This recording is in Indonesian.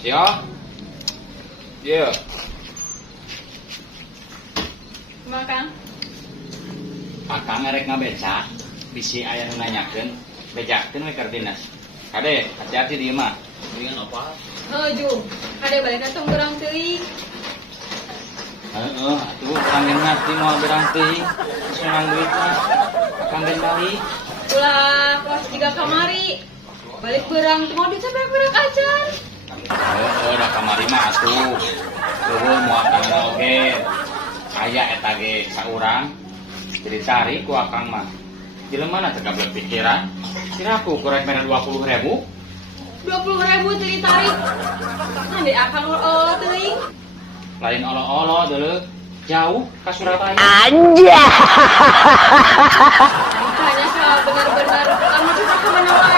Cio? Iya. Kumaha Kang? Akang ngerek ngabeca, bisi aya nu nanyakeun, bejakeun we keur dinas. Kade, hati-hati di mah. Dengan apa? Jung. Kade balik tong urang teuing. Heeh, atuh urang ge ngarti moal berang teuing. Senang duitna. Akang gen balik. Ulah kos jiga kamari. Balik beurang teu mau dicepet beurang acan. Heeh, da kamari mah atuh. Teueuh moal kana oge. Aya eta ge saurang. Jadi cari ku akang mah. Jelema na teu gablek pikiran. Kiraku kurang mere 20.000. 20.000 teu ditarik. Nande akang olo teuing. Lain olo-olo dulu jauh ke Surabaya. Anjay. Makanya benar-benar kamu tuh kemana wae.